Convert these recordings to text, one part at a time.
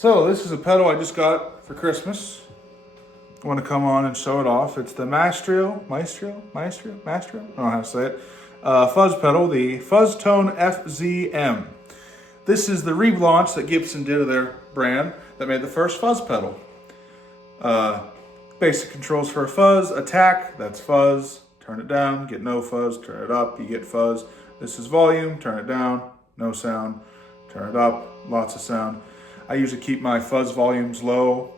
So this is a pedal I just got for Christmas. I want to come on and show it off. It's the maestro, I don't know how to say it, fuzz pedal, the Fuzz Tone FZM. This is the relaunch that Gibson did of their brand that made the first fuzz pedal. Basic controls for a fuzz: attack, that's fuzz, turn it down, get no fuzz, turn it up, you get fuzz. This is volume, turn it down, no sound, turn it up, lots of sound. I usually keep my fuzz volumes low,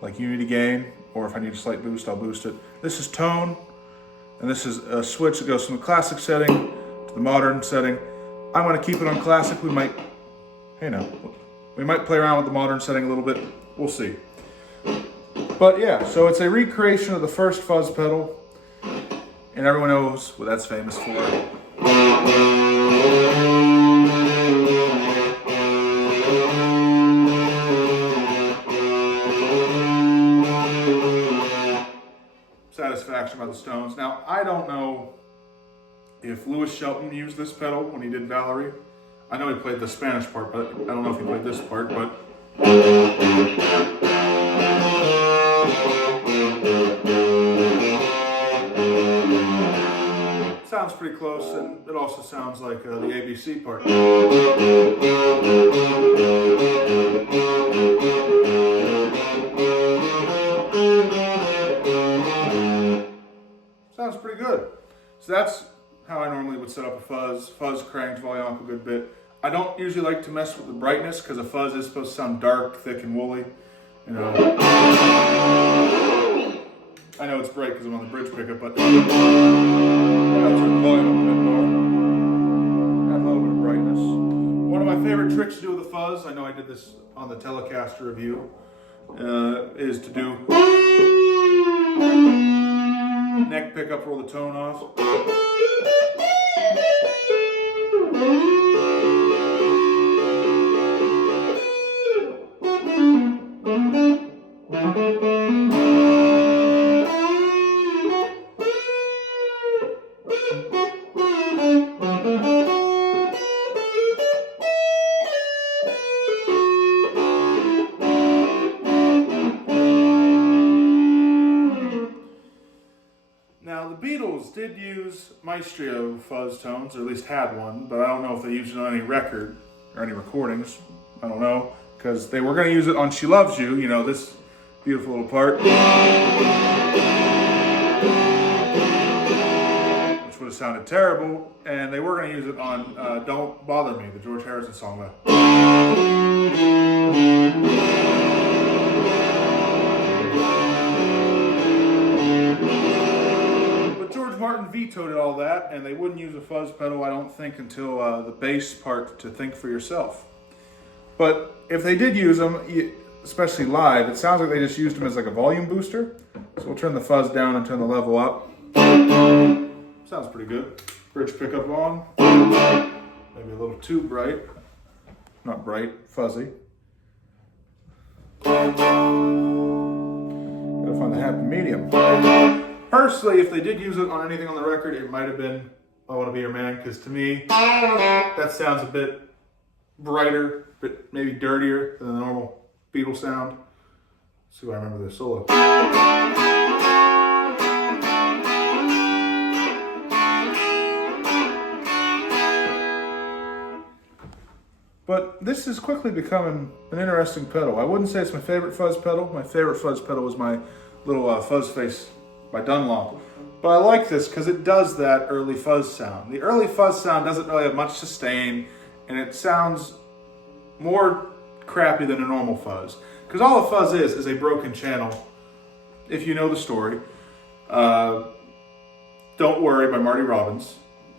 like unity gain, or if I need a slight boost, I'll boost it. This is tone, and this is a switch that goes from the classic setting to the modern setting. I'm gonna keep it on classic. We might play around with the modern setting a little bit. We'll see. But yeah, so it's a recreation of the first fuzz pedal, and everyone knows what that's famous for. Satisfaction by the Stones. Now, I don't know if Louis Shelton used this pedal when he did Valerie. I know he played the Spanish part, but I don't know if he played this part, but sounds pretty close, and it also sounds like the ABC part. Sounds pretty good. So that's how I normally would set up a fuzz. Fuzz cranked volume up a good bit. I don't usually like to mess with the brightness because a fuzz is supposed to sound dark, thick, and woolly. You know, I know it's bright because I'm on the bridge pickup, but turn the volume up a bit more. Add a little bit of brightness. One of my favorite tricks to do with a fuzz, I know I did this on the Telecaster review, is to do neck pickup, roll the tone off. Now, the Beatles did use Maestro fuzz tones, or at least had one, but I don't know if they used it on any record or any recordings. I don't know, because they were going to use it on She Loves You, you know, this beautiful little part, which would have sounded terrible, and they were going to use it on Don't Bother Me, the George Harrison song. Martin vetoed all that, and they wouldn't use a fuzz pedal, I don't think, until the bass part to Think for Yourself. But if they did use them, especially live, it sounds like they just used them as like a volume booster. So we'll turn the fuzz down and turn the level up. Sounds pretty good. Bridge pickup on. Maybe a little too bright. Not bright, fuzzy. Gotta find the happy medium. Personally, if they did use it on anything on the record, it might have been I Want to Be Your Man, because to me, that sounds a bit brighter, but maybe dirtier than the normal Beatles sound. Let's see if I remember the solo. But this is quickly becoming an interesting pedal. I wouldn't say it's my favorite fuzz pedal. My favorite fuzz pedal was my little fuzz face by Dunlop. But I like this because it does that early fuzz sound. The early fuzz sound doesn't really have much sustain, and it sounds more crappy than a normal fuzz. Because all a fuzz is a broken channel, if you know the story. Don't Worry by Marty Robbins.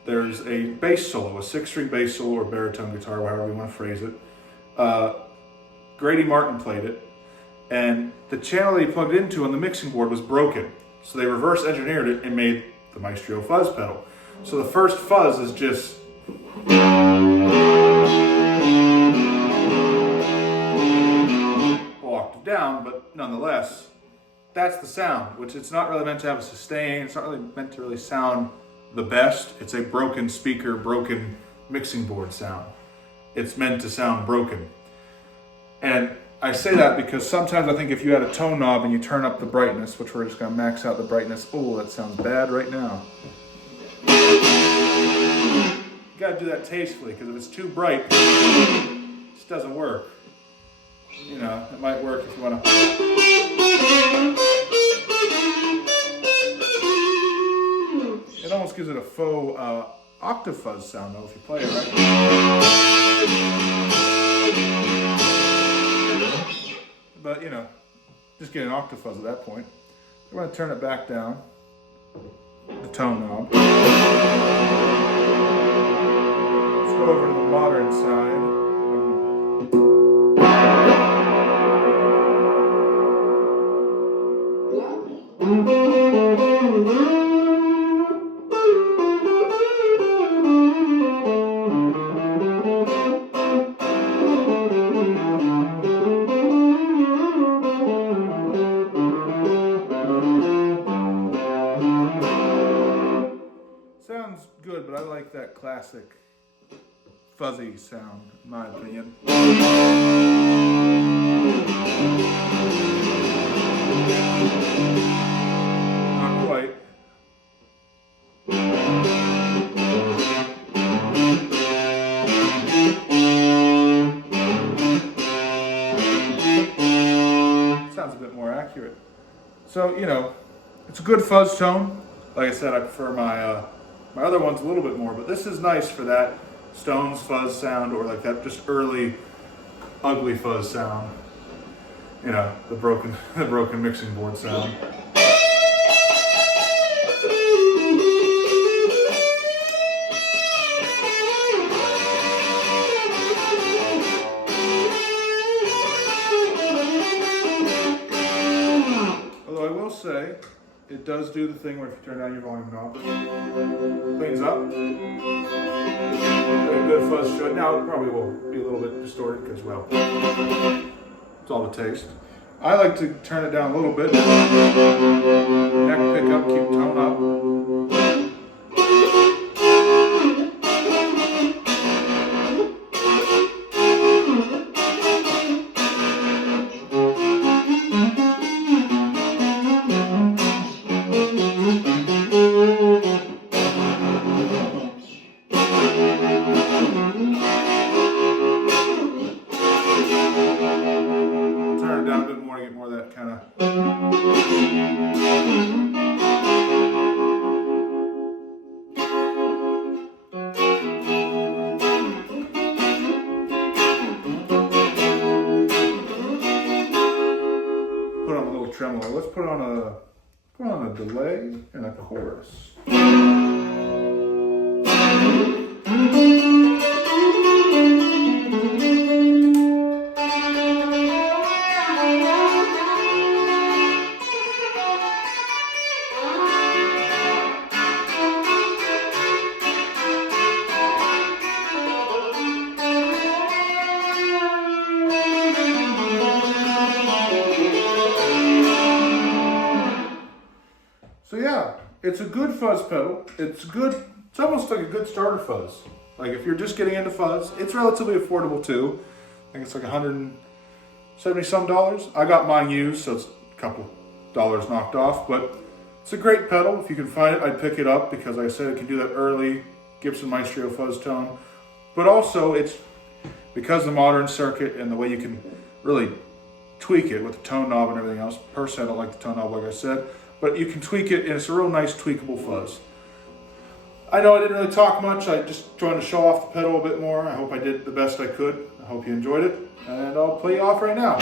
There's a bass solo, a 6-string bass solo or baritone guitar, however you want to phrase it. Grady Martin played it, and the channel that he plugged it into on the mixing board was broken. So they reverse engineered it and made the Maestro fuzz pedal. So the first fuzz is just octave down, but nonetheless, that's the sound, which it's not really meant to have a sustain. It's not really meant to really sound the best. It's a broken speaker, broken mixing board sound. It's meant to sound broken. And I say that because sometimes I think if you had a tone knob and you turn up the brightness, which we're just going to max out the brightness. Oh, that sounds bad right now. You got to do that tastefully, because if it's too bright, it just doesn't work. You know, it might work if you want to. It almost gives it a faux octave fuzz sound though if you play it right. But you know, just get an octave fuzz at that point. We're going to turn it back down, the tone knob. Let's go over to the modern side. Sounds good, but I like that classic fuzzy sound, in my opinion. Not quite. Sounds a bit more accurate. So, you know, it's a good fuzz tone. Like I said, I prefer my other ones a little bit more, but this is nice for that Stones fuzz sound, or like that just early ugly fuzz sound. You know, the broken mixing board sound. Although I will say, it does do the thing where if you turn down your volume knob, it cleans up. A good fuzz should. Now it probably will be a little bit distorted because, well, it's all the taste. I like to turn it down a little bit. Neck pick up, keep tone up. Down a bit more to get more of that kind of. Put on a little tremolo. Let's put on a delay and a chorus. So yeah, it's a good fuzz pedal. It's good. It's almost like a good starter fuzz. Like if you're just getting into fuzz, it's relatively affordable too. I think it's like $170 some. I got mine used, so it's a couple dollars knocked off, but it's a great pedal. If you can find it, I'd pick it up because like I said, it can do that early Gibson Maestro fuzz tone. But also it's because the modern circuit and the way you can really tweak it with the tone knob and everything else. Personally, I don't like the tone knob, like I said. But you can tweak it, and it's a real nice tweakable fuzz. I know I didn't really talk much. I just trying to show off the pedal a bit more. I hope I did the best I could. I hope you enjoyed it. And I'll play you off right now.